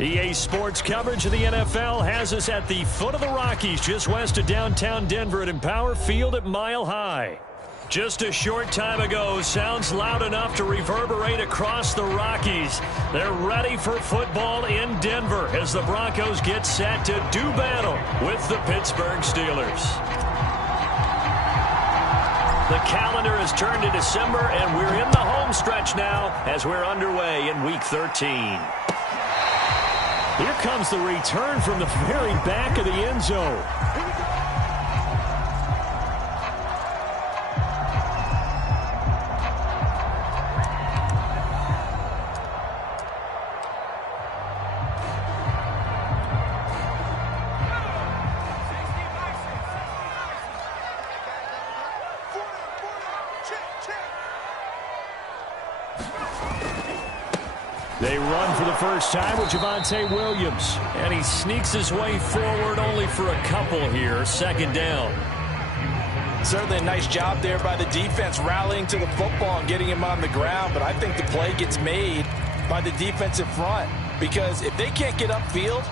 EA Sports coverage of the NFL has us at the foot of the Rockies, just west of downtown Denver at Empower Field at Mile High. Just a short time ago, sounds loud enough to reverberate across the Rockies. They're ready for football in Denver as the Broncos get set to do battle with the Pittsburgh Steelers. The calendar has turned to December, and we're in the home stretch now as we're underway in Week 13. Here comes the return from the very back of the end zone. They run for the first time with Javonte Williams. And he sneaks his way forward only for a couple here. Second down. Certainly a nice job there by the defense rallying to the football and getting him on the ground. But I think the play gets made by the defensive front. Because if they can't get upfield,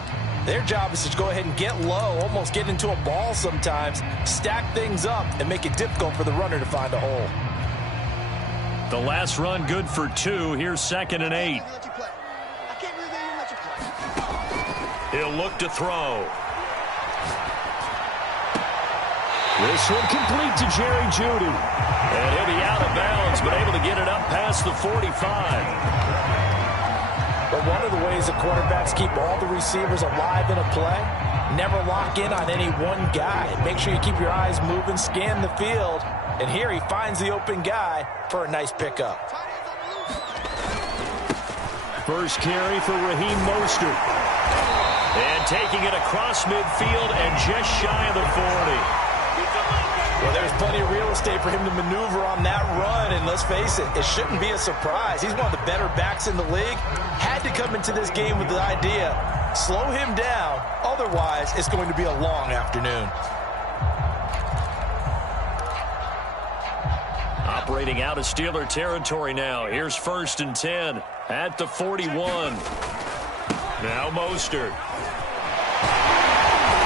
their job is to go ahead and get low, almost get into a ball sometimes, stack things up, and make it difficult for the runner to find a hole. The last run good for 2. Here's 2nd and 8. He'll look to throw. This one complete to Jerry Jeudy. And he'll be out of bounds, but able to get it up past the 45. But one of the ways that quarterbacks keep all the receivers alive in a play, never lock in on any one guy. Make sure you keep your eyes moving, scan the field. And here he finds the open guy for a nice pickup. First carry for Raheem Mostert. And taking it across midfield and just shy of the 40. Well, there's plenty of real estate for him to maneuver on that run. And let's face it, it shouldn't be a surprise. He's one of the better backs in the league. Had to come into this game with the idea, slow him down. Otherwise, it's going to be a long afternoon. Operating out of Steeler territory now. Here's 1st and 10 at the 41. Now Mostert.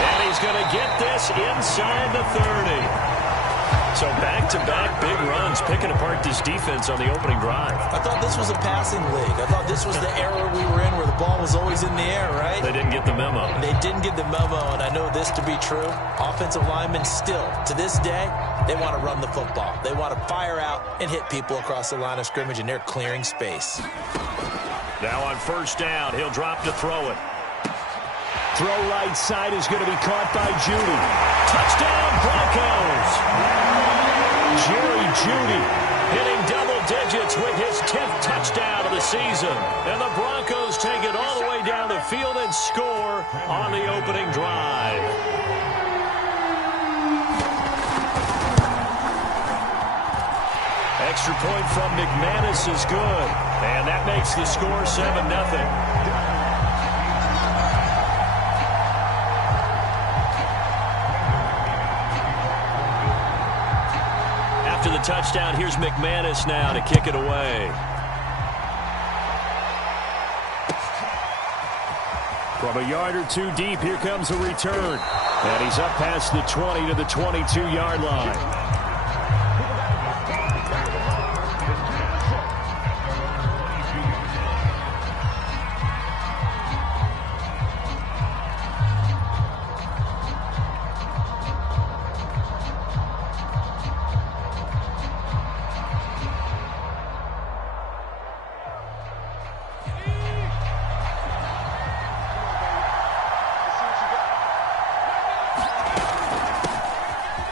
And he's going to get this inside the 30. So back-to-back big runs picking apart this defense on the opening drive. I thought this was a passing league. I thought this was the era we were in where the ball was always in the air, right? They didn't get the memo. They didn't get the memo, and I know this to be true. Offensive linemen still, to this day, they want to run the football. They want to fire out and hit people across the line of scrimmage, and they're clearing space. Now on 1st down, he'll drop to throw it. Throw right side is going to be caught by Jeudy. Touchdown, Broncos! Jerry Jeudy hitting double digits with his 10th touchdown of the season. And the Broncos take it all the way down the field and score on the opening drive. Extra point from McManus is good. And that makes the score 7-0. After the touchdown, here's McManus now to kick it away. From a yard or two deep, here comes a return. And he's up past the 20 to the 22-yard line.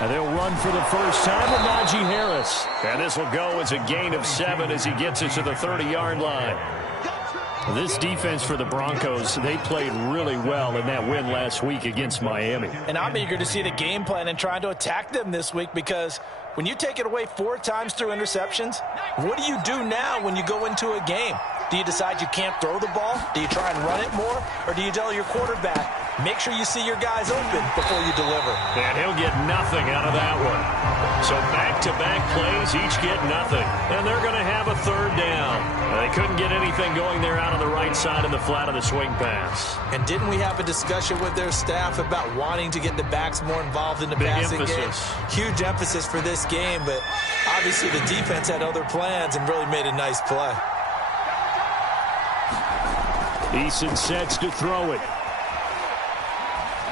And they'll run for the first time with Najee Harris. And this will go as a gain of 7 as he gets it to the 30-yard line. This defense for the Broncos, they played really well in that win last week against Miami. And I'm eager to see the game plan and trying to attack them this week, because when you take it away 4 times through interceptions, what do you do now when you go into a game? Do you decide you can't throw the ball? Do you try and run it more? Or do you tell your quarterback, make sure you see your guys open before you deliver? And he'll get nothing out of that one. So back-to-back plays, each get nothing. And they're going to have a third down. They couldn't get anything going there out on the right side of the flat of the swing pass. And didn't we have a discussion with their staff about wanting to get the backs more involved in the passing game? Huge emphasis for this game, but obviously the defense had other plans and really made a nice play. Eason sets to throw it.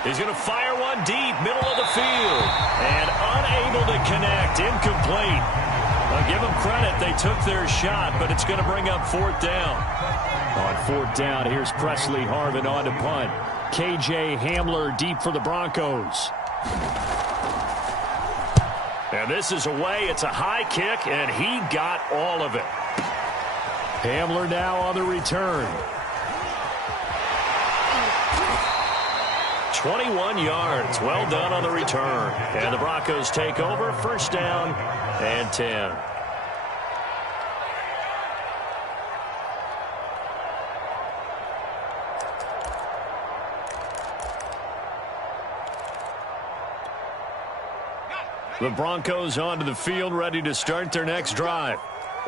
He's going to fire one deep, middle of the field. And unable to connect, incomplete. I'll give them credit, they took their shot, but it's going to bring up fourth down. On fourth down, here's Presley Harvin on to punt. KJ Hamler deep for the Broncos. And this is away. It's a high kick, and he got all of it. Hamler now on the return. 21 yards. Well done on the return. And the Broncos take over. First down and 10. The Broncos onto the field, ready to start their next drive.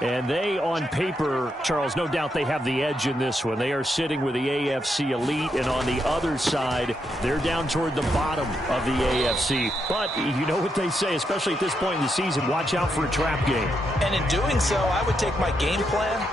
And they, on paper, Charles, no doubt they have the edge in this one. They are sitting with the AFC elite, and on the other side, they're down toward the bottom of the AFC. But you know what they say, especially at this point in the season, watch out for a trap game. And in doing so, I would take my game plan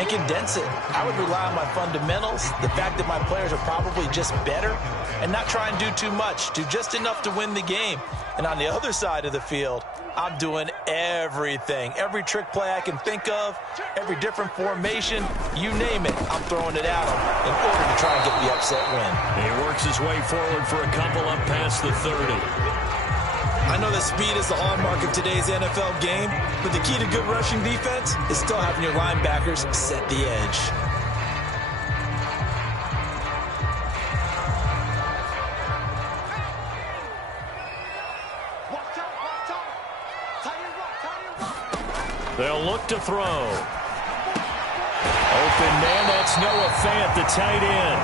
and condense it. I would rely on my fundamentals, the fact that my players are probably just better, and not try and do too much, do just enough to win the game. And on the other side of the field, I'm doing everything. Every trick play I can think of, every different formation, you name it, I'm throwing it at him in order to try and get the upset win. He works his way forward for a couple up past the 30. I know that speed is the hallmark of today's NFL game, but the key to good rushing defense is still having your linebackers set the edge. They'll look to throw. Open man, that's Noah Fant, the tight end.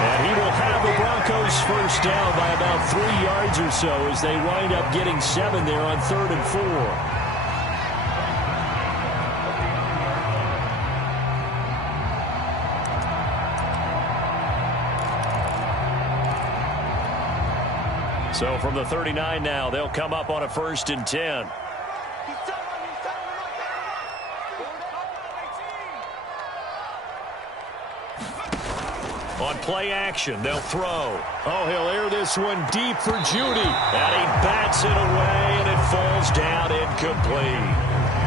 And he will have the Broncos first down by about 3 yards or so as they wind up getting 7 there on 3rd and 4. So from the 39 now, they'll come up on a 1st and 10. On play action, they'll throw. Oh, he'll air this one deep for Judy. And he bats it away, and it falls down incomplete.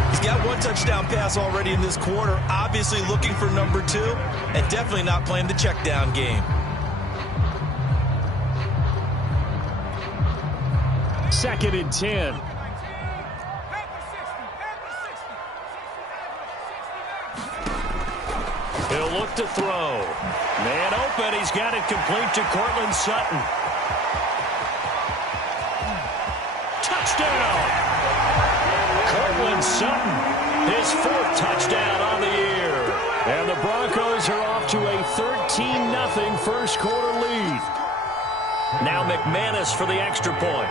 He's got one touchdown pass already in this quarter, obviously looking for number 2, and definitely not playing the check down game. 2nd and 10. He'll look to throw. Man open. He's got it complete to Cortland Sutton. Touchdown! Cortland Sutton, his 4th touchdown on the year. And the Broncos are off to a 13-0 first quarter lead. Now McManus for the extra point.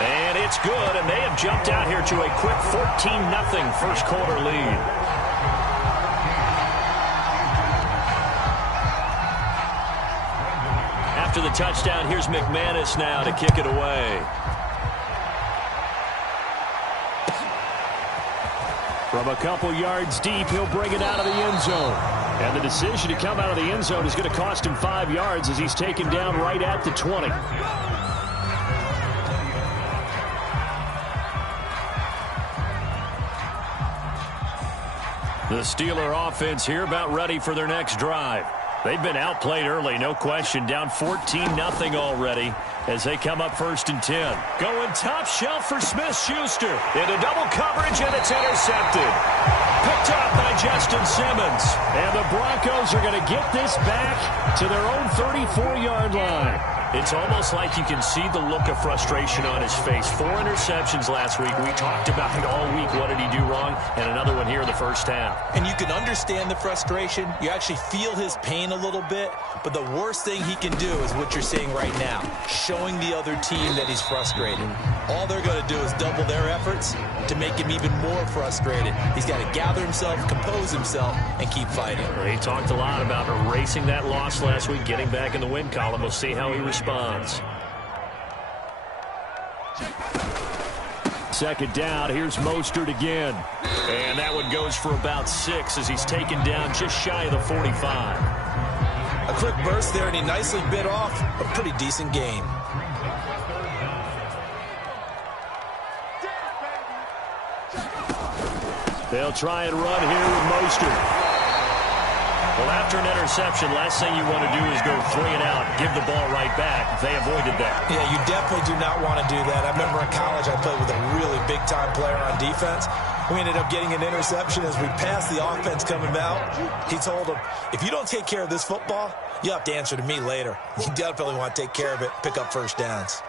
And it's good, and they have jumped out here to a quick 14-0 first quarter lead. After the touchdown, here's McManus now to kick it away. From a couple yards deep, he'll bring it out of the end zone. And the decision to come out of the end zone is going to cost him 5 yards as he's taken down right at the 20. The Steeler offense here about ready for their next drive. They've been outplayed early, no question, down 14-0 already. as they come up 1st and 10. Going top shelf for Smith-Schuster. Into double coverage, and it's intercepted. Picked up by Justin Simmons. And the Broncos are going to get this back to their own 34-yard line. It's almost like you can see the look of frustration on his face. 4 interceptions last week. We talked about it all week. What did he do wrong? And another one here in the first half. And you can understand the frustration. You actually feel his pain a little bit. But the worst thing he can do is what you're seeing right now, showing the other team that he's frustrated. All they're going to do is double their efforts to make him even more frustrated. He's got to gather himself, compose himself, and keep fighting. He talked a lot about erasing that loss last week, getting back in the win column. We'll see how he responds. 2nd down. Here's Mostert again. And that one goes for about 6 as he's taken down just shy of the 45. A quick burst there, and he nicely bit off a pretty decent gain. They'll try and run here with Mostert. Well, after an interception, last thing you want to do is go 3 and out, give the ball right back. They avoided that. Yeah, you definitely do not want to do that. I remember in college I played with a really big-time player on defense. We ended up getting an interception as we passed the offense coming out. He told him, if you don't take care of this football, you have to answer to me later. You definitely want to take care of it, pick up 1st downs.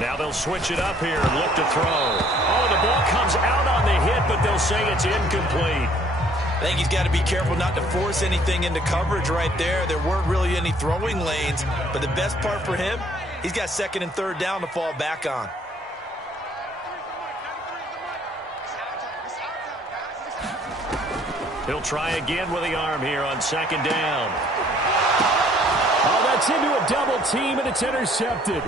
Now they'll switch it up here and look to throw. Oh, the ball comes out on the hit, but they'll say it's incomplete. I think he's got to be careful not to force anything into coverage right there. There weren't really any throwing lanes, but the best part for him, he's got 2nd and 3rd down to fall back on. He'll try again with the arm here on 2nd down. Oh, that's into a double team, and it's intercepted.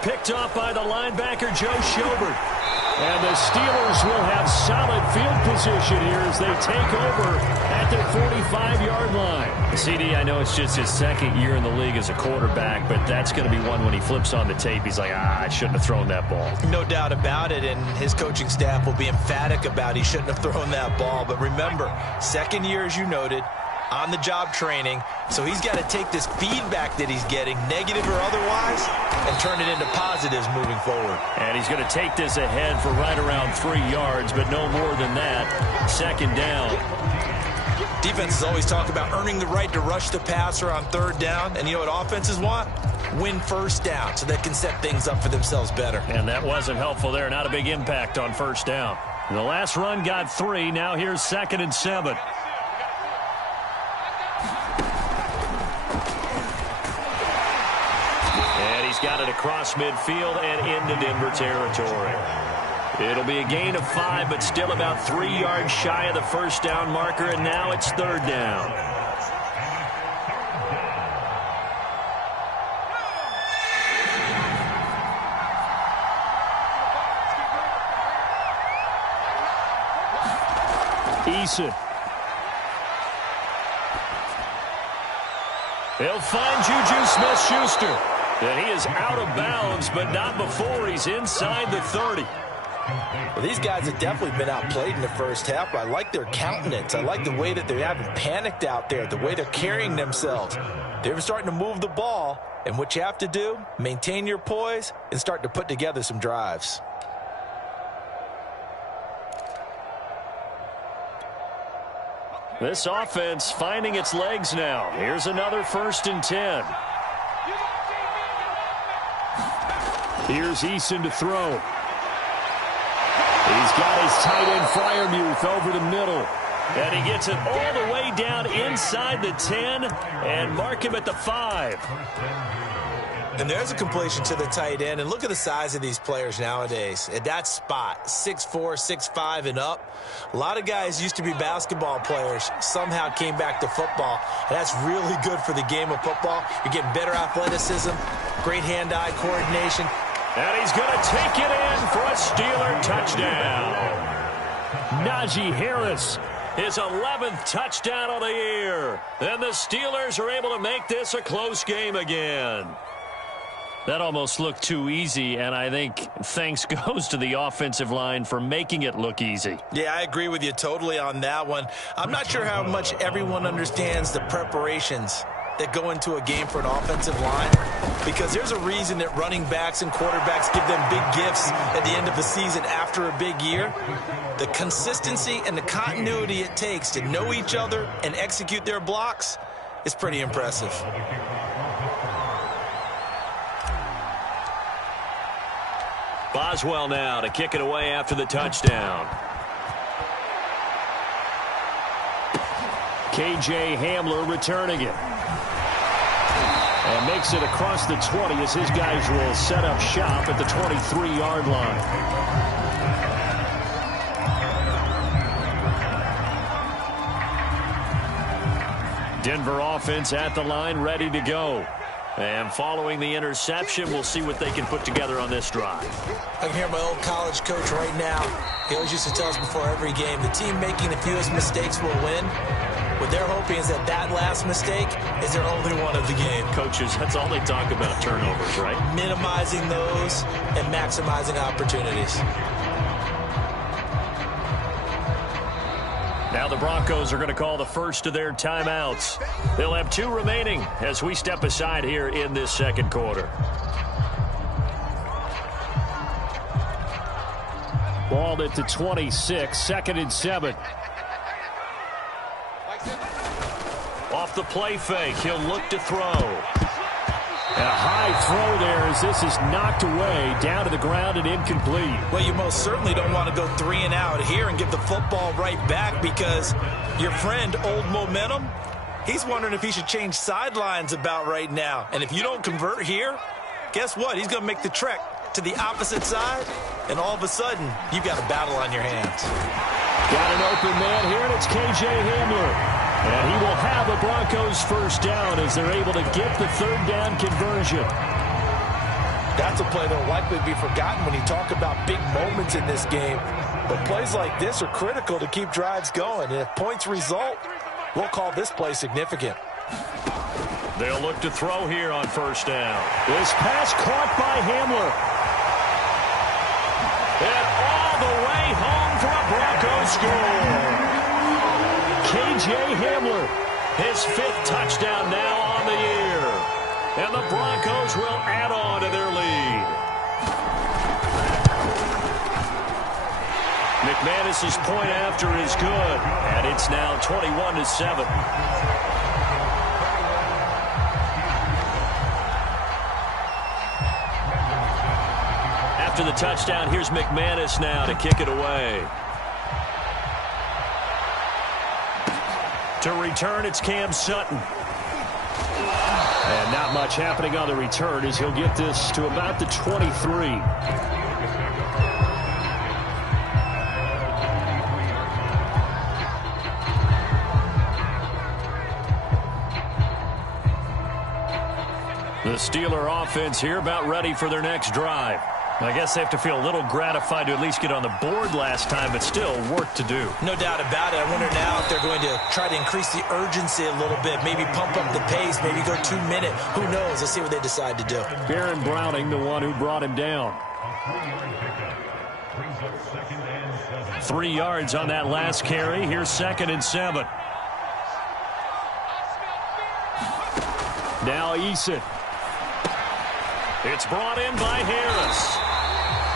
Picked off by the linebacker, Joe Schobert. And the Steelers will have solid field position here as they take over at their 45-yard line. CD, I know it's just his 2nd year in the league as a quarterback, but that's going to be one when he flips on the tape. He's like, I shouldn't have thrown that ball. No doubt about it, and his coaching staff will be emphatic about he shouldn't have thrown that ball. But remember, 2nd year, as you noted, on-the-job training, so he's got to take this feedback that he's getting, negative or otherwise, and turn it into positives moving forward. And he's going to take this ahead for right around 3 yards, but no more than that. 2nd down. Defenses always talk about earning the right to rush the passer on 3rd down, and you know what offenses want? Win 1st down so they can set things up for themselves better. And that wasn't helpful there. Not a big impact on 1st down. The last run got 3. Now here's 2nd and 7. Got it across midfield and into Denver territory. It'll be a gain of 5, but still about 3 yards shy of the 1st down marker, and now it's 3rd down. Eason. They'll find Juju Smith-Schuster. And he is out of bounds, but not before he's inside the 30. Well, these guys have definitely been outplayed in the first half. I like their countenance. I like the way that they haven't panicked out there, the way they're carrying themselves. They're starting to move the ball, and what you have to do, maintain your poise and start to put together some drives. This offense finding its legs now. Here's another 1st and 10. Here's Eason to throw. He's got his tight end Freiermuth over the middle. And he gets it all the way down inside the 10 and mark him at the 5. And there's a completion to the tight end. And look at the size of these players nowadays. At that spot, 6'4", 6'5", and up. A lot of guys used to be basketball players, somehow came back to football. And that's really good for the game of football. You're getting better athleticism, great hand-eye coordination. And he's going to take it in for a Steeler touchdown. Najee Harris, his 11th touchdown of the year. And the Steelers are able to make this a close game again. That almost looked too easy, and I think thanks goes to the offensive line for making it look easy. Yeah, I agree with you totally on that one. I'm not sure how much everyone understands the preparations that go into a game for an offensive line. because there's a reason that running backs and quarterbacks give them big gifts at the end of the season after a big year. The consistency and the continuity it takes to know each other and execute their blocks is pretty impressive. Boswell now to kick it away after the touchdown. KJ Hamler returning it. And makes it across the 20 as his guys will set up shop at the 23-yard line. Denver offense at the line, ready to go. And following the interception, we'll see what they can put together on this drive. I can hear my old college coach right now. He always used to tell us before every game, the team making the fewest mistakes will win. What they're hoping is that that last mistake is their only one of the game. Coaches, that's all they talk about, turnovers, right? Minimizing those and maximizing opportunities. Now the Broncos are going to call the first of their timeouts. They'll have 2 remaining as we step aside here in this second quarter. Ball at the 26, 2nd and 7. Off the play fake, he'll look to throw. And a high throw there as this is knocked away, down to the ground and incomplete. Well, you most certainly don't want to go 3 and out here and give the football right back, because your friend, Old Momentum, he's wondering if he should change sidelines about right now. And if you don't convert here, guess what? He's going to make the trek to the opposite side, and all of a sudden, you've got a battle on your hands. Got an open man here, and it's KJ Hamler. And he will have a Broncos first down as they're able to get the 3rd down conversion. That's a play that will likely be forgotten when you talk about big moments in this game. But plays like this are critical to keep drives going. And if points result, we'll call this play significant. They'll look to throw here on first down. This pass caught by Hamler. And all the way home for a Broncos score. KJ Hamler, his 5th touchdown now on the year. And the Broncos will add on to their lead. McManus's point after is good, and it's now 21-7. After the touchdown, here's McManus now to kick it away. To return, it's Cam Sutton. And not much happening on the return as he'll get this to about the 23. The Steeler offense here about ready for their next drive. I guess they have to feel a little gratified to at least get on the board last time, but still work to do. No doubt about it. I wonder now if they're going to try to increase the urgency a little bit, maybe pump up the pace, maybe go 2-minute. Who knows? Let's see what they decide to do. Baron Browning, the one who brought him down. 3 yards on that last carry. Here's 2nd and 7. Now Eason. It's brought in by Harris.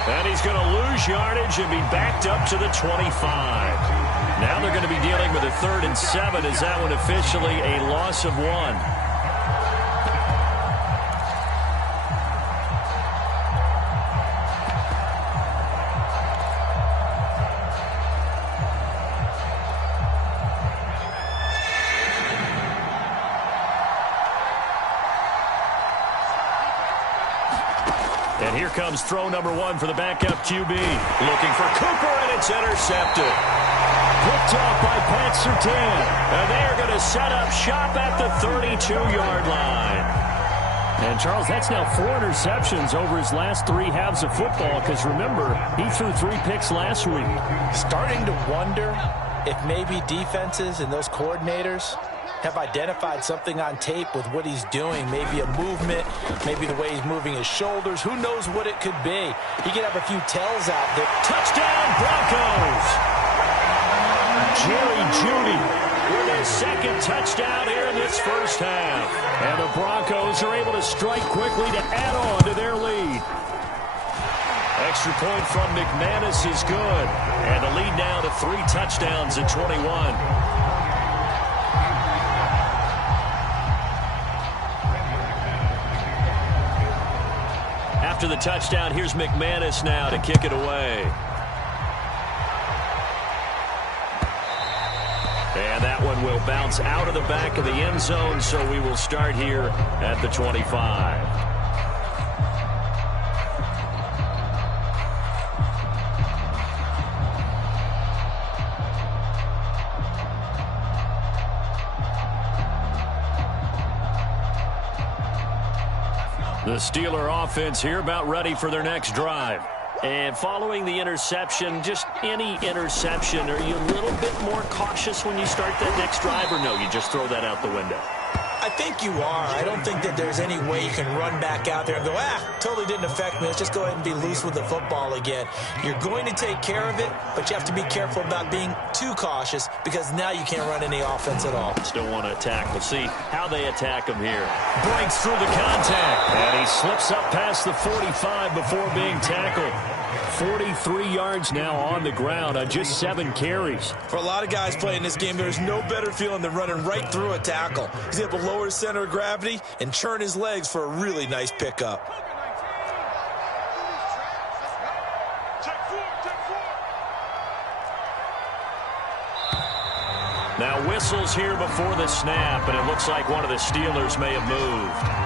And he's going to lose yardage and be backed up to the 25. Now they're going to be dealing with a 3rd and 7. Is that one officially a loss of 1? And here comes throw number 1 for the backup QB. Looking for Cooper, and it's intercepted. Picked off by Pat Surtain. And they are going to set up shop at the 32-yard line. And, Charles, that's now 4 interceptions over his last 3 halves of football, because, remember, he threw 3 picks last week. Starting to wonder if maybe defenses and those coordinators have identified something on tape with what he's doing. Maybe a movement, maybe the way he's moving his shoulders. Who knows what it could be? He could have a few tells out there. Touchdown, Broncos! Jerry Jeudy with his second touchdown here in this first half. And the Broncos are able to strike quickly to add on to their lead. Extra point from McManus is good. And the lead now to 3 touchdowns at 21. After the touchdown, here's McManus now to kick it away. And that one will bounce out of the back of the end zone, so we will start here at the 25. The Steeler offense here about ready for their next drive. And following the interception, just any interception, are you a little bit more cautious when you start that next drive, or no, you just throw that out the window? I think you are. I don't think that there's any way you can run back out there and go, totally didn't affect me. Let's just go ahead and be loose with the football again. You're going to take care of it, but you have to be careful about being too cautious because now you can't run any offense at all. Still want to attack. We'll see how they attack him here. Breaks through the contact, and he slips up past the 45 before being tackled. 43 yards now on the ground on just 7 carries. For a lot of guys playing this game, there's no better feeling than running right through a tackle. He's able to lower his center of gravity and churn his legs for a really nice pickup. Now whistles here before the snap, and it looks like one of the Steelers may have moved.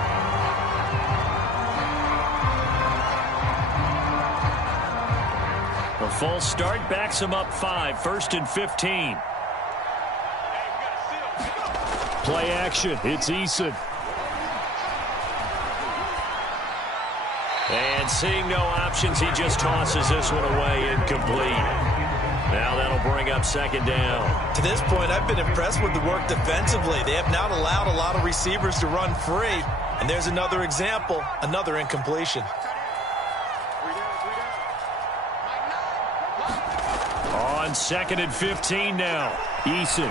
A false start backs him up 5, 1st and 15. Play action. It's Eason. And seeing no options, he just tosses this one away, incomplete. Now that'll bring up 2nd down. To this point, I've been impressed with the work defensively. They have not allowed a lot of receivers to run free. And there's another example, another incompletion. On 2nd and 15 now. Eason.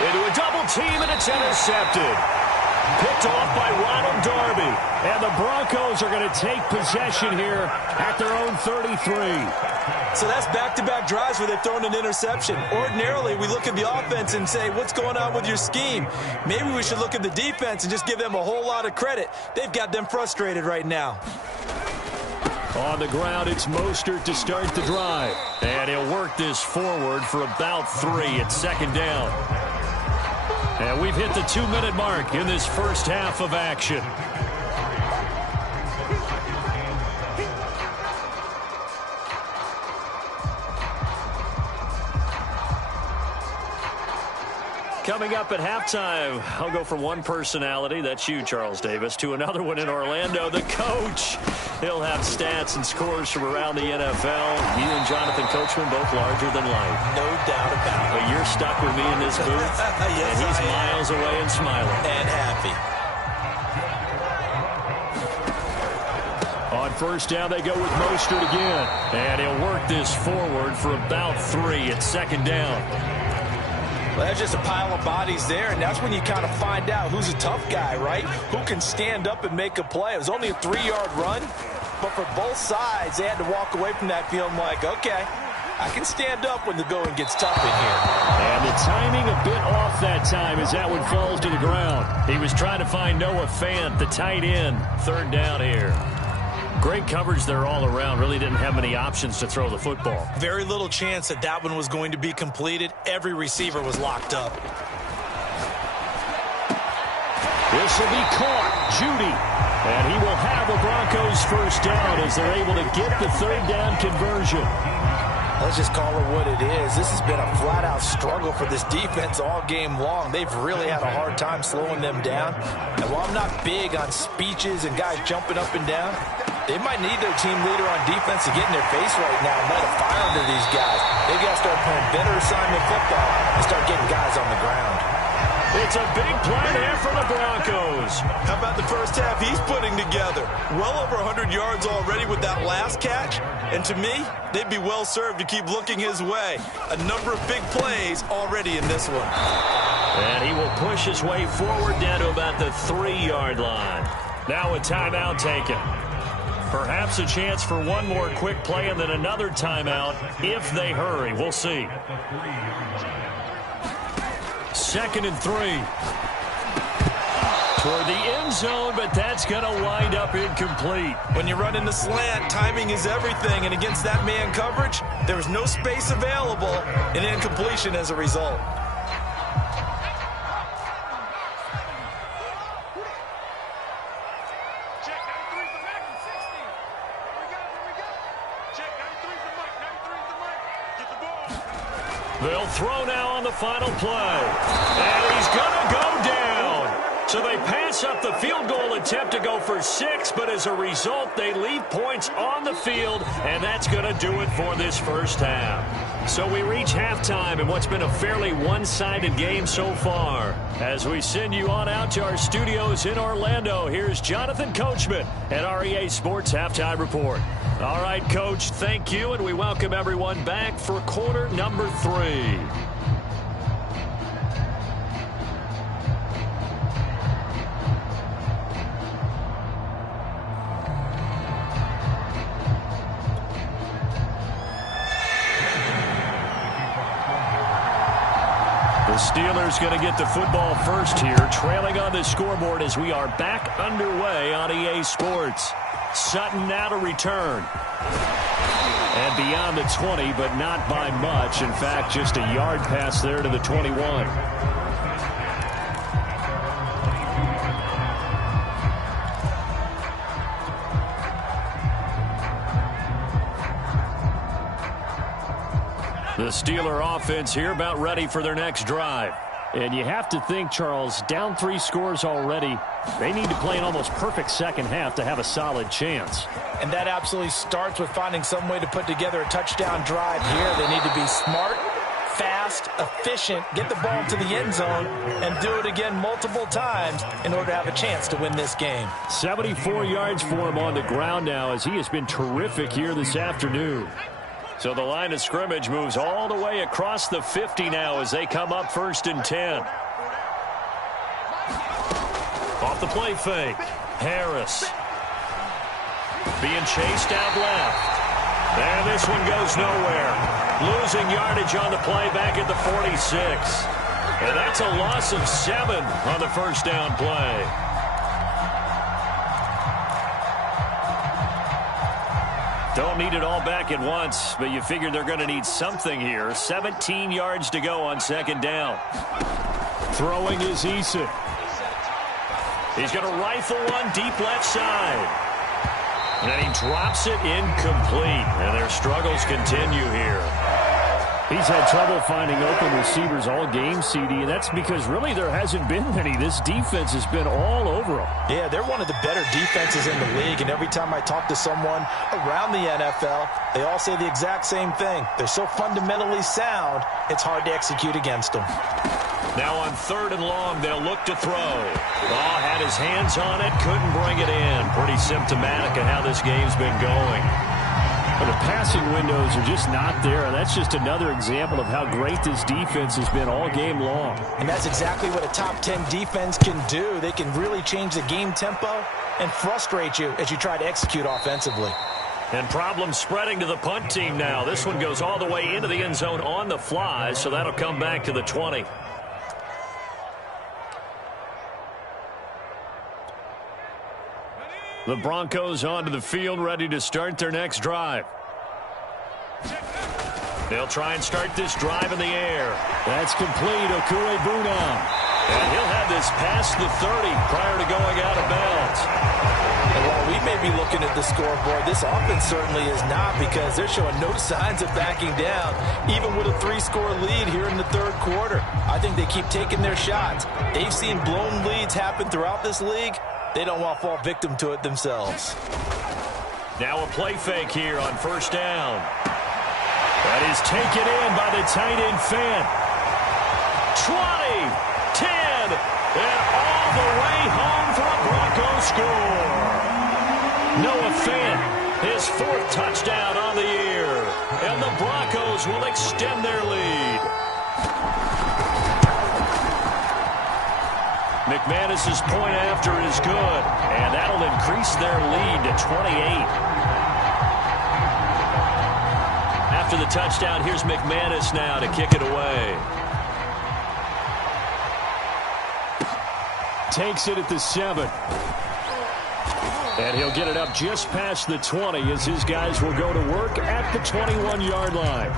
Into a double team, and it's intercepted. Picked off by Ronald Darby. And the Broncos are going to take possession here at their own 33. So that's back-to-back drives where they've thrown an interception. Ordinarily, we look at the offense and say, what's going on with your scheme? Maybe we should look at the defense and just give them a whole lot of credit. They've got them frustrated right now. On the ground, it's Mostert to start the drive. And he'll work this forward for about 3 at 2nd down. And we've hit the 2-minute mark in this first half of action. Coming up at halftime, I'll go from one personality, that's you, Charles Davis, to another one in Orlando, the coach. He'll have stats and scores from around the NFL. You and Jonathan Coachman, both larger than life. No doubt about it. But you're stuck with me in this booth, yes, and he's miles away and smiling. And happy. On 1st down, they go with Mostert again. And he'll work this forward for about 3 at 2nd down. Well, that's just a pile of bodies there, and that's when you kind of find out who's a tough guy, right? Who can stand up and make a play. It was only a 3-yard run, but for both sides, they had to walk away from that feeling like, okay, I can stand up when the going gets tough in here. And the timing a bit off that time as that one falls to the ground. He was trying to find Noah Fant, the tight end. 3rd down here. Great coverage there all around. Really didn't have many options to throw the football. Very little chance that that one was going to be completed. Every receiver was locked up. This will be caught. Judy. And he will have the Broncos 1st down as they're able to get the 3rd down conversion. Let's just call it what it is. This has been a flat-out struggle for this defense all game long. They've really had a hard time slowing them down. And while I'm not big on speeches and guys jumping up and down, they might need their team leader on defense to get in their face right now and light a fire under these guys. They've got to start playing better assignment football and start getting guys on the ground. It's a big play there for the Broncos. How about the first half he's putting together? Well over 100 yards already with that last catch. And to me, they'd be well served to keep looking his way. A number of big plays already in this one. And he will push his way forward down to about the 3-yard line. Now a timeout taken. Perhaps a chance for one more quick play and then another timeout if they hurry. We'll see. 2nd and 3. Toward the end zone, but that's going to wind up incomplete. When you run in the slant, timing is everything. And against that man coverage, there is no space available, and incompletion as a result. They'll throw now on the final play. And he's going to go down. So they pass up the field goal attempt to go for 6, but as a result, they leave points on the field, and that's going to do it for this first half. So we reach halftime in what's been a fairly one-sided game so far. As we send you on out to our studios in Orlando, here's Jonathan Coachman at REA Sports Halftime Report. All right, Coach, thank you, and we welcome everyone back for quarter number 3. Steelers going to get the football first here, trailing on the scoreboard as we are back underway on EA Sports. Sutton now to return. And beyond the 20, but not by much. In fact, just a yard pass there to the 21. The Steeler offense here about ready for their next drive. And you have to think, Charles, down 3 scores already. They need to play an almost perfect second half to have a solid chance. And that absolutely starts with finding some way to put together a touchdown drive here. They need to be smart, fast, efficient, get the ball to the end zone, and do it again multiple times in order to have a chance to win this game. 74 yards for him on the ground now as he has been terrific here this afternoon. So the line of scrimmage moves all the way across the 50 now as they come up 1st and 10. Off the play fake. Harris. Being chased out left. And this one goes nowhere. Losing yardage on the play back at the 46. And that's a loss of 7 on the first down play. Don't need it all back at once, but you figure they're going to need something here. 17 yards to go on 2nd down. Throwing is Eason. He's going to rifle one deep left side. And then he drops it incomplete. And their struggles continue here. He's had trouble finding open receivers all game, CD, and that's because really there hasn't been many. This defense has been all over them. Yeah, they're one of the better defenses in the league, and every time I talk to someone around the NFL, they all say the exact same thing. They're so fundamentally sound, it's hard to execute against them. Now on 3rd and long, they'll look to throw. Law had his hands on it, couldn't bring it in. Pretty symptomatic of how this game's been going. But the passing windows are just not there, and that's just another example of how great this defense has been all game long. And that's exactly what a top 10 defense can do. They can really change the game tempo and frustrate you as you try to execute offensively. And problems spreading to the punt team now. This one goes all the way into the end zone on the fly, so that'll come back to the 20. The Broncos onto the field, ready to start their next drive. They'll try and start this drive in the air. That's complete. Okuegbunam. And he'll have this past the 30 prior to going out of bounds. And while we may be looking at the scoreboard, this offense certainly is not, because they're showing no signs of backing down, even with a 3-score lead here in the 3rd quarter. I think they keep taking their shots. They've seen blown leads happen throughout this league. They don't want to fall victim to it themselves. Now a play fake here on 1st down. That is taken in by the tight end Fant. 20, 10. And all the way home for a Broncos score. Noah Fant, his 4th touchdown on the year. And the Broncos will extend their lead. McManus's point after is good. And that'll increase their lead to 28. After the touchdown, here's McManus now to kick it away. Takes it at the 7. And he'll get it up just past the 20 as his guys will go to work at the 21-yard line.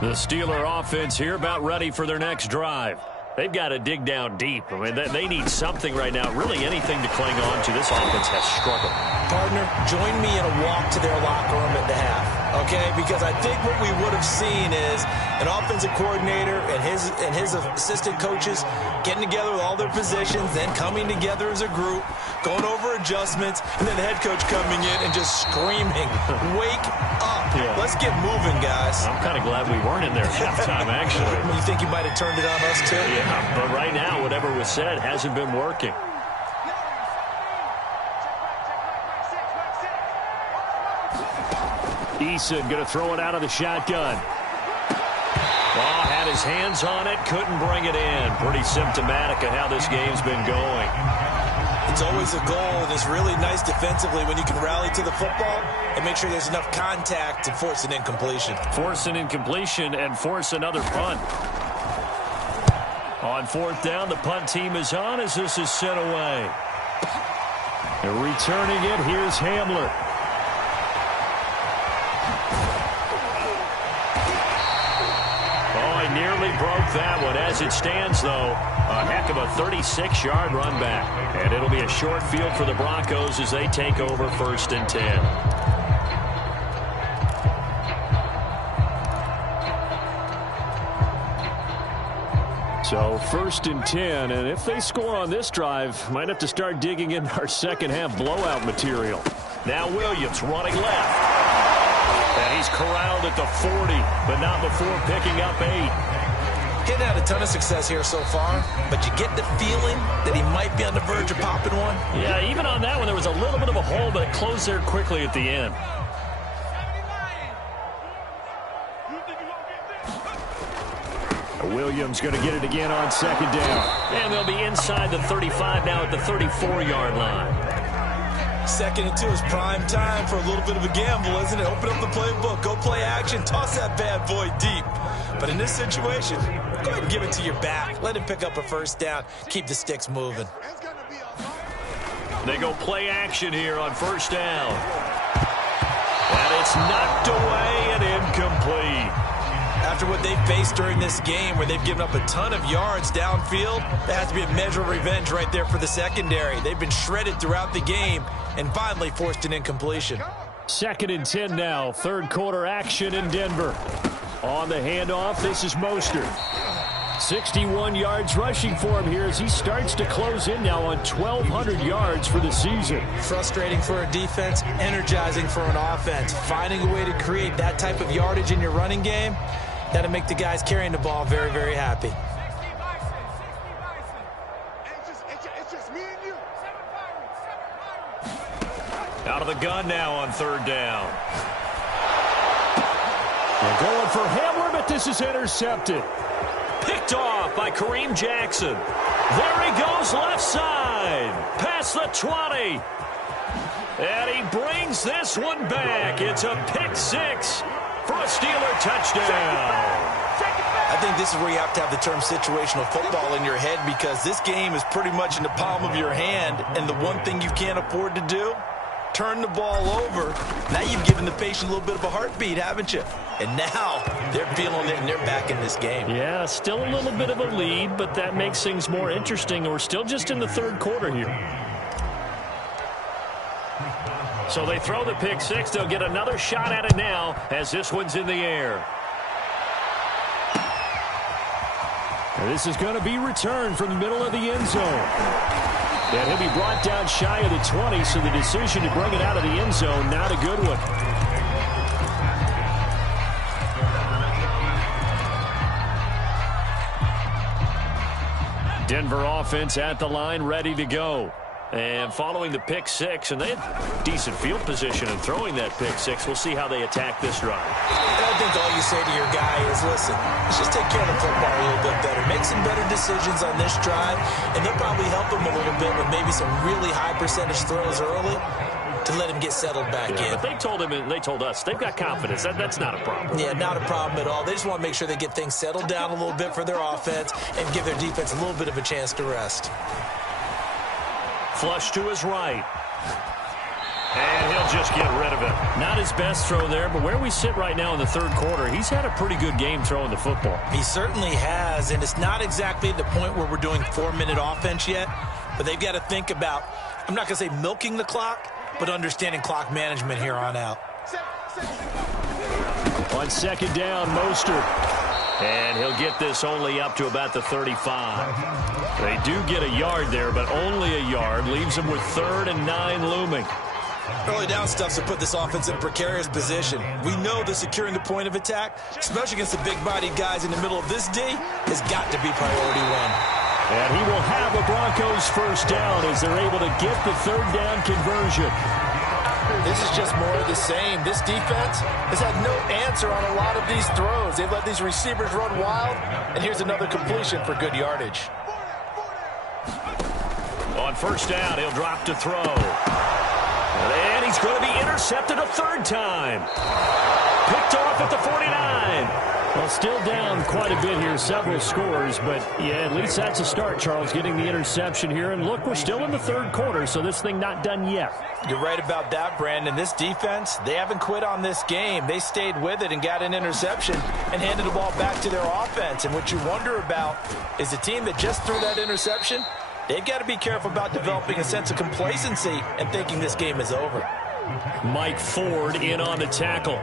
The Steeler offense here about ready for their next drive. They've got to dig down deep. I mean, they need something right now, really anything to cling on to. This offense has struggled. Partner, join me in a walk to their locker room at the half, okay? Because I think what we would have seen is an offensive coordinator and his assistant coaches getting together with all their positions, then coming together as a group, going over adjustments, and then the head coach coming in and just screaming, "Wake up. Yeah. Let's get moving, guys." I'm kind of glad we weren't in there at halftime, actually. You think you might have turned it on us, too? Yeah, but right now, whatever was said hasn't been working. Eason going to throw it out of the shotgun. Oh, had his hands on it, couldn't bring it in. Pretty symptomatic of how this game's been going. It's always a goal, and it's really nice defensively when you can rally to the football and make sure there's enough contact to force an incompletion. Force an incompletion and force another punt. On 4th down, the punt team is on as this is sent away. And returning it, here's Hamler. Oh, he nearly broke that one. As it stands, though, a heck of a 36-yard run back. And it'll be a short field for the Broncos as they take over 1st and 10. So 1st and 10, and if they score on this drive, might have to start digging in our second half blowout material. Now Williams running left. And he's corralled at the 40, but not before picking up 8. He's had a ton of success here so far, but you get the feeling that he might be on the verge of popping one. Yeah, even on that one, there was a little bit of a hole, but it closed there quickly at the end. Williams going to get it again on 2nd down. And they'll be inside the 35 now at the 34-yard line. 2nd and 2 is prime time for a little bit of a gamble, isn't it? Open up the playbook, go play action, toss that bad boy deep. But in this situation, go ahead and give it to your back. Let him pick up a 1st down. Keep the sticks moving. They go play action here on 1st down. And it's knocked away and incomplete. After what they've faced during this game where they've given up a ton of yards downfield, there has to be a measure of revenge right there for the secondary. They've been shredded throughout the game and finally forced an incompletion. 2nd and 10 now. 3rd quarter action in Denver. On the handoff, this is Mostert. 61 yards rushing for him here as he starts to close in now on 1,200 yards for the season. Frustrating for a defense, energizing for an offense. Finding a way to create that type of yardage in your running game, that'll make the guys carrying the ball very, very happy. Out of the gun now on 3rd down. They're going for Hamler, but this is intercepted. Picked off by Kareem Jackson. There he goes left side. Past the 20. And he brings this one back. It's a pick 6 for a Steeler touchdown. I think this is where you have to have the term situational football in your head, because this game is pretty much in the palm of your hand, and the one thing you can't afford to do, turn the ball over. Now you've given the patient a little bit of a heartbeat, haven't you? And now they're feeling it and they're back in this game. Yeah, still a little bit of a lead, but that makes things more interesting. We're still just in the 3rd quarter here. So they throw the pick 6. They'll get another shot at it now as this one's in the air. And this is going to be returned from the middle of the end zone. And he'll be brought down shy of the 20, so the decision to bring it out of the end zone, not a good one. Denver offense at the line, ready to go. And following the pick six, and they had decent field position in throwing that pick six. We'll see how they attack this drive. I think all you say to your guy is, listen, let's just take care of the football a little bit better. Make some better decisions on this drive, and they'll probably help him a little bit with maybe some really high percentage throws early to let him get settled back in. But they told him, and they told us, they've got confidence. That's not a problem. Yeah, not a problem at all. They just want to make sure they get things settled down a little bit for their offense and give their defense a little bit of a chance to rest. Flush to his right. And he'll just get rid of it. Not his best throw there, but where we sit right now in the third quarter, he's had a pretty good game throwing the football. He certainly has, and it's not exactly the point where we're doing 4-minute offense yet, but they've got to think about, I'm not going to say milking the clock, but understanding clock management here on out. On second down, Mostert. And he'll get this only up to about the 35. They do get a yard there, but only a yard. Leaves them with 3rd and 9 looming. Early down stuffs to put this offense in a precarious position. We know that securing the point of attack, especially against the big-bodied guys in the middle of this D, has got to be priority one. And he will have a Broncos first down as they're able to get the 3rd down conversion. This is just more of the same. This defense has had no answer on a lot of these throws. They've let these receivers run wild, and here's another completion for good yardage. On first down, he'll drop to throw. And he's going to be intercepted a 3rd time. Picked off at the 49. Well, still down quite a bit here, several scores, but yeah, at least that's a start, Charles, getting the interception here. And look, we're still in the 3rd quarter, so this thing not done yet. You're right about that, Brandon. This defense, they haven't quit on this game. They stayed with it and got an interception and handed the ball back to their offense. And what you wonder about is the team that just threw that interception, they've got to be careful about developing a sense of complacency and thinking this game is over. Mike Ford in on the tackle.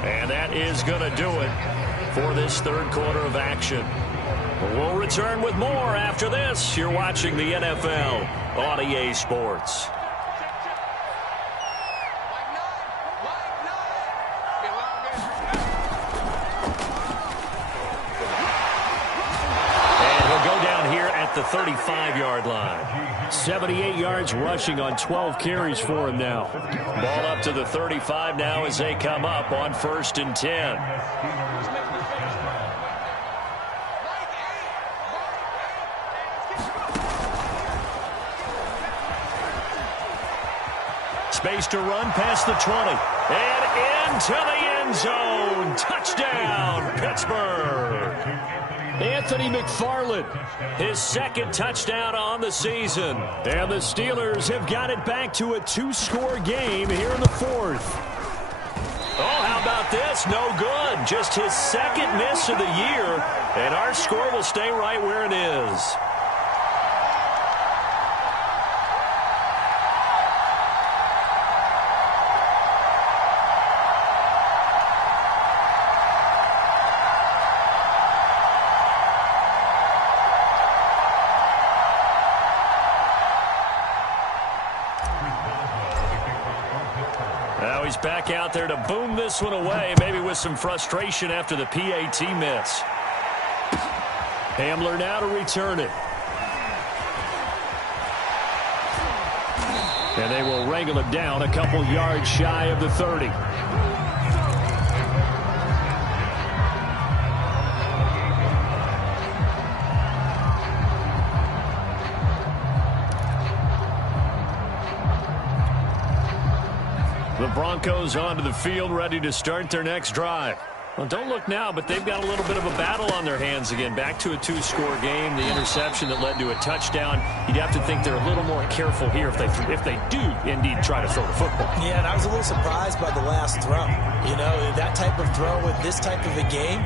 And that is going to do it for this 3rd quarter of action. We'll return with more after this. You're watching the NFL on EA Sports. And he'll go down here at the 35-yard line. 78 yards rushing on 12 carries for him now. Ball up to the 35 now as they come up on 1st and 10. Space to run past the 20. And into the end zone. Touchdown, Pittsburgh. Anthony McFarland, his 2nd touchdown on the season. And the Steelers have got it back to a 2-score game here in the 4th. Oh, how about this? No good. Just his 2nd miss of the year. And our score will stay right where it is. Now he's back out there to boom this one away, maybe with some frustration after the PAT miss. Hamler now to return it. And they will wrangle it down a couple yards shy of the 30. The Broncos onto the field, ready to start their next drive. Well, don't look now, but they've got a little bit of a battle on their hands again. Back to a 2-score game. The interception that led to a touchdown. You'd have to think they're a little more careful here if they do indeed try to throw the football. Yeah, and I was a little surprised by the last throw. You know, that type of throw with this type of a game,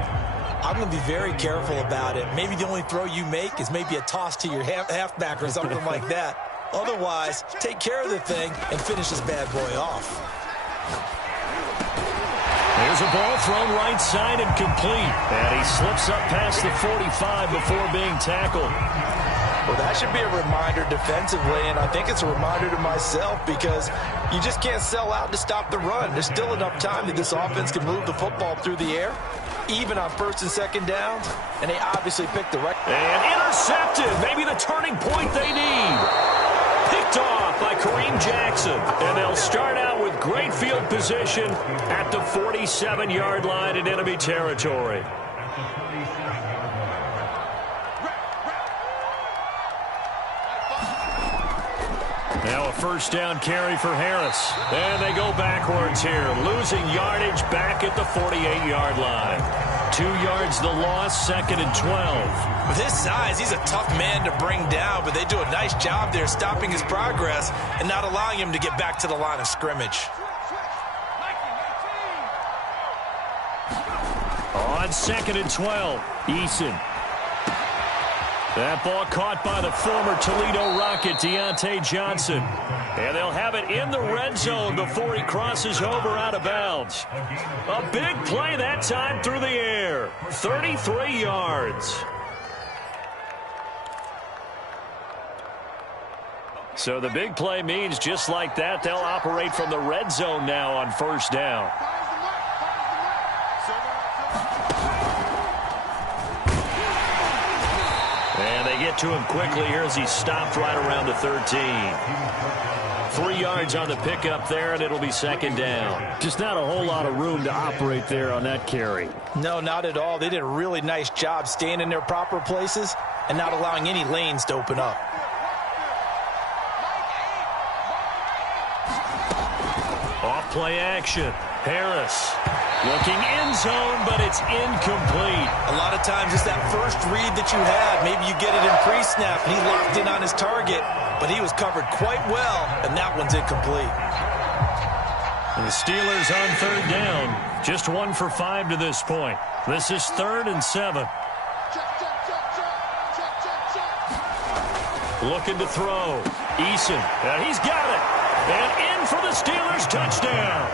I'm going to be very careful about it. Maybe the only throw you make is maybe a toss to your halfback or something like that. Otherwise, take care of the thing and finish this bad boy off. There's a ball thrown right side and complete. And he slips up past the 45 before being tackled. Well, that should be a reminder defensively, and I think it's a reminder to myself because you just can't sell out to stop the run. There's still enough time that this offense can move the football through the air, even on first and second downs, and they obviously picked the right. And intercepted, maybe the turning point they need. Picked off by Kareem Jackson, and they'll start out with great field position at the 47-yard line in enemy territory. Now a first down carry for Harris. And they go backwards here, losing yardage back at the 48-yard line. 2 yards the loss, 2nd and 12. With his size, he's a tough man to bring down, but they do a nice job there stopping his progress and not allowing him to get back to the line of scrimmage. On 2nd and 12, Eason. That ball caught by the former Toledo Rocket, Deontay Johnson. And they'll have it in the red zone before he crosses over out of bounds. A big play that time through the air. 33 yards. So the big play means just like that, they'll operate from the red zone now on first down. And they get to him quickly here as he stopped right around the 13. 3 yards on the pickup there, and it'll be 2nd down. Just not a whole lot of room to operate there on that carry. No, not at all. They did a really nice job staying in their proper places and not allowing any lanes to open up. Off play action. Harris looking end zone, but it's incomplete. A lot of times it's that first read that you have. Maybe you get it in pre-snap, and he locked in on his target, but he was covered quite well, and that one's incomplete. And the Steelers on 3rd down. Just 1 for 5 to this point. This is 3rd and 7. Looking to throw. Eason. He's got it. And in for the Steelers touchdown.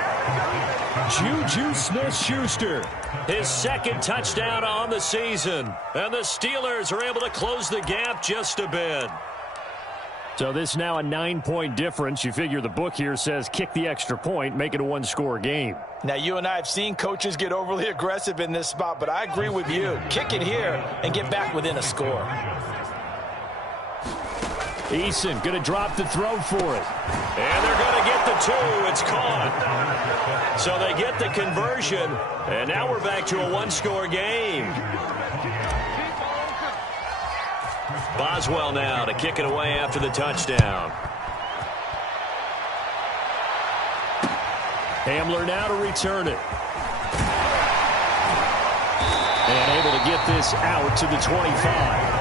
Juju Smith-Schuster, his 2nd touchdown on the season. And the Steelers are able to close the gap just a bit. So this now a 9-point difference. You figure the book here says kick the extra point, make it a 1-score game. Now, you and I have seen coaches get overly aggressive in this spot, but I agree with you. Kick it here and get back within a score. Eason going to drop the throw for it. And they're going to get the 2. It's caught. So they get the conversion. And now we're back to a 1-score game. Boswell now to kick it away after the touchdown. Hamler now to return it. And able to get this out to the 25.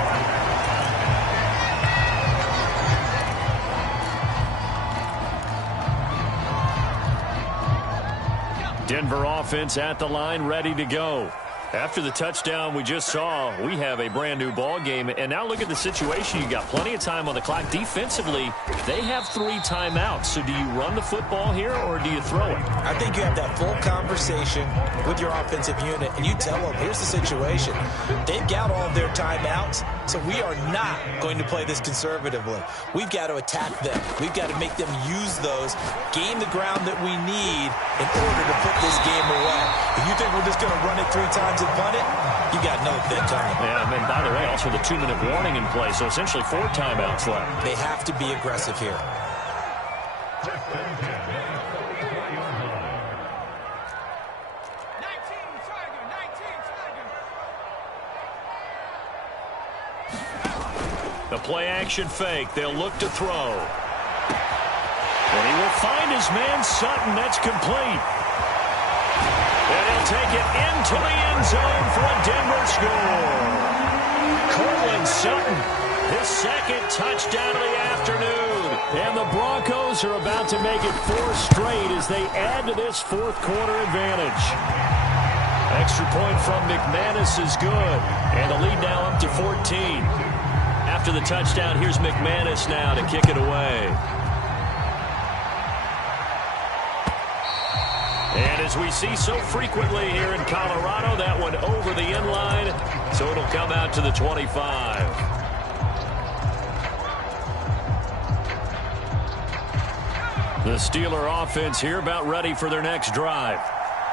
Denver offense at the line, ready to go. After the touchdown we just saw, we have a brand new ball game. And now look at the situation. You got plenty of time on the clock. Defensively, they have 3 timeouts. So do you run the football here or do you throw it? I think you have that full conversation with your offensive unit, and you tell them, here's the situation. They've got all of their timeouts, so we are not going to play this conservatively. We've got to attack them. We've got to make them use those, gain the ground that we need in order to put this game away. If you think we're just going to run it 3 times and punt it, you got another big time. Yeah, and by the way, also the 2-minute warning in play, so essentially 4 timeouts left. They have to be aggressive here. The play action fake. They'll look to throw. And he will find his man Sutton. That's complete. And he'll take it into the end zone for a Denver score. Courtland Sutton, his 2nd touchdown of the afternoon. And the Broncos are about to make it 4 straight as they add to this 4th quarter advantage. Extra point from McManus is good. And the lead now up to 14. After the touchdown, here's McManus now to kick it away. And as we see so frequently here in Colorado, that one over the inline, so it'll come out to the 25. The Steeler offense here about ready for their next drive.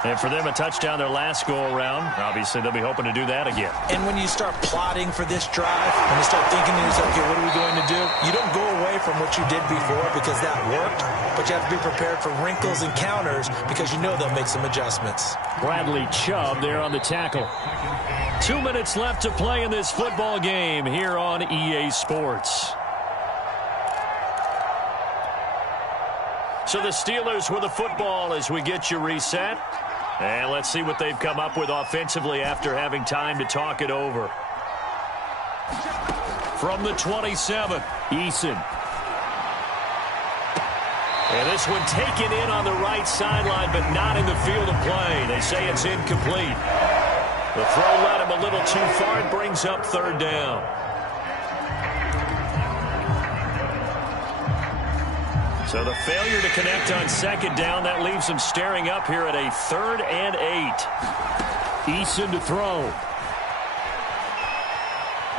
And for them, a touchdown their last go-around. Obviously, they'll be hoping to do that again. And when you start plotting for this drive, when you start thinking to yourself, okay, what are we going to do? You don't go away from what you did before because that worked, but you have to be prepared for wrinkles and counters because you know they'll make some adjustments. Bradley Chubb there on the tackle. 2 minutes left to play in this football game here on EA Sports. So the Steelers with the football as we get you reset. And let's see what they've come up with offensively after having time to talk it over. From the 27, Eason. And this one taken in on the right sideline, but not in the field of play. They say it's incomplete. The throw led him a little too far and brings up third down. So the failure to connect on second down, that leaves them staring up here at a 3rd and 8. Eason to throw.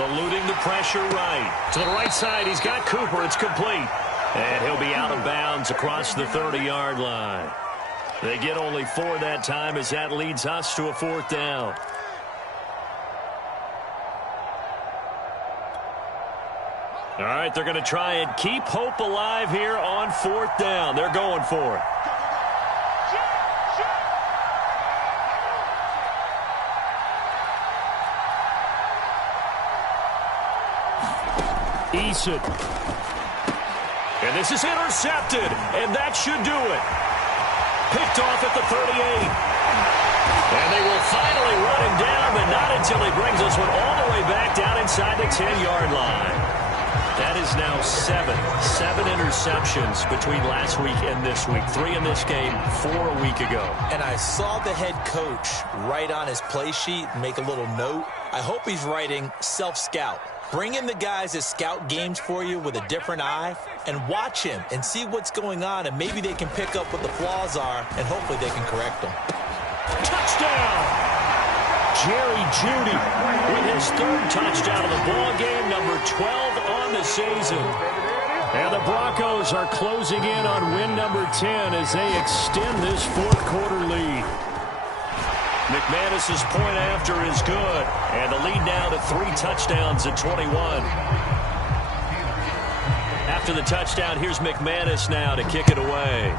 Eluding the pressure right. To the right side, he's got Cooper. It's complete. And he'll be out of bounds across the 30-yard line. They get only 4 that time as that leads us to a 4th down. All right, they're going to try and keep hope alive here on 4th down. They're going for it. Eason. And this is intercepted, and that should do it. Picked off at the 38. And they will finally run him down, but not until he brings this one all the way back down inside the 10-yard line. That is now 7 interceptions between last week and this week. 3 in this game, 4 a week ago. And I saw the head coach write on his play sheet and make a little note. I hope he's writing self-scout. Bring in the guys that scout games for you with a different eye and watch him and see what's going on, and maybe they can pick up what the flaws are, and hopefully they can correct them. Touchdown! Jerry Jeudy with his 3rd touchdown of the ball game, number 12 on the season. And the Broncos are closing in on win number 10 as they extend this 4th quarter lead. McManus's point after is good, and the lead now to 3 touchdowns at 21. After the touchdown, here's McManus now to kick it away.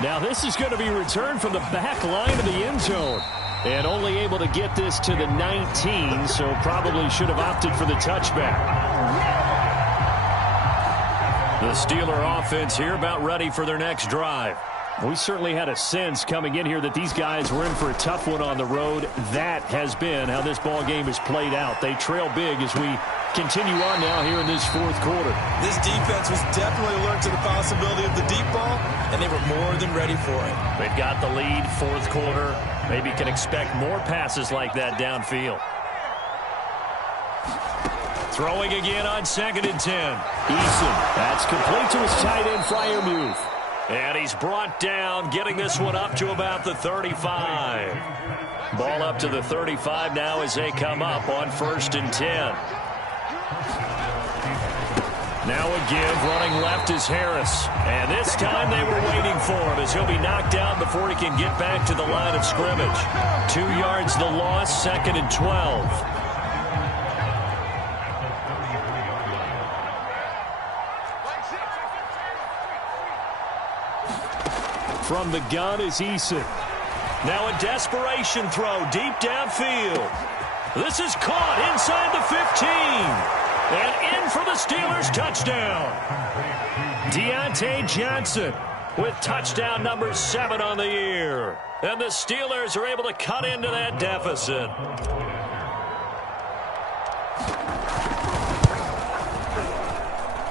Now this is going to be returned from the back line of the end zone. And only able to get this to the 19, so probably should have opted for the touchback. The Steeler offense here about ready for their next drive. We certainly had a sense coming in here that these guys were in for a tough one on the road. That has been how this ball game has played out. They trail big as we continue on now here in this 4th quarter. This defense was definitely alert to the possibility of the deep ball, and they were more than ready for it. They've got the lead, 4th quarter. Maybe can expect more passes like that downfield. Throwing again on 2nd and 10. Eason. That's complete to his tight end, Freiermuth. And he's brought down, getting this one up to about the 35. Ball up to the 35 now as they come up on 1st and 10. Now a give, running left is Harris. And this time they were waiting for him as he'll be knocked down before he can get back to the line of scrimmage. 2 yards the loss, 2nd and 12. From the gun is Eason. Now a desperation throw deep downfield. This is caught inside the 15. And in for the Steelers touchdown. Deontay Johnson with touchdown number 7 on the year. And the Steelers are able to cut into that deficit.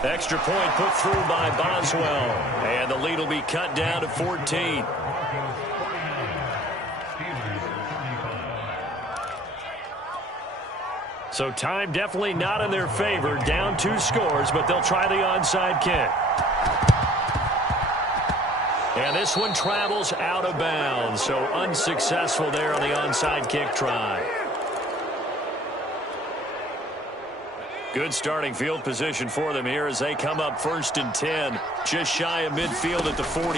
Extra point put through by Boswell. And the lead will be cut down to 14. So time definitely not in their favor. Down 2 scores, but they'll try the onside kick. And this one travels out of bounds, so unsuccessful there on the onside kick try. Good starting field position for them here as they come up 1st and 10, just shy of midfield at the 48.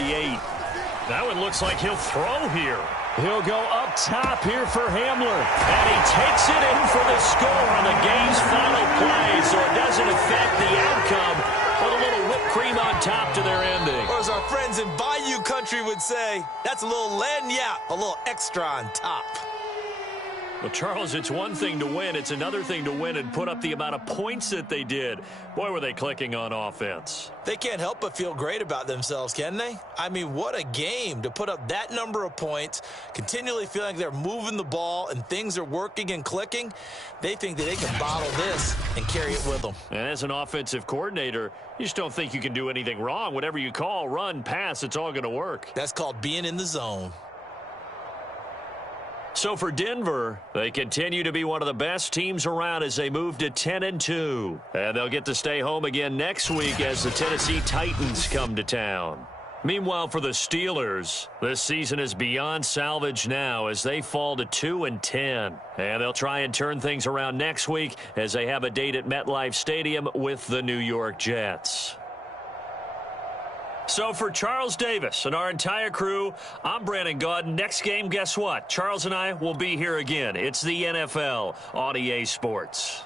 That one looks like he'll throw here. He'll go up top here for Hamler. And he takes it in for the score on the game's final play, so it doesn't affect the outcome, but a little whipped cream on top to their ending. Or as our friends in Bayou Country would say, that's a little lagniappe, a little extra on top. Well, Charles, it's one thing to win. It's another thing to win and put up the amount of points that they did. Boy, were they clicking on offense. They can't help but feel great about themselves, can they? I mean, what a game to put up that number of points, continually feeling like they're moving the ball and things are working and clicking. They think that they can bottle this and carry it with them. And as an offensive coordinator, you just don't think you can do anything wrong. Whatever you call, run, pass, it's all going to work. That's called being in the zone. So for Denver, they continue to be one of the best teams around as they move to 10-2. And they'll get to stay home again next week as the Tennessee Titans come to town. Meanwhile, for the Steelers, this season is beyond salvage now as they fall to 2-10. And they'll try and turn things around next week as they have a date at MetLife Stadium with the New York Jets. So for Charles Davis and our entire crew, I'm Brandon Gaudin. Next game, guess what? Charles and I will be here again. It's the NFL on EA Sports.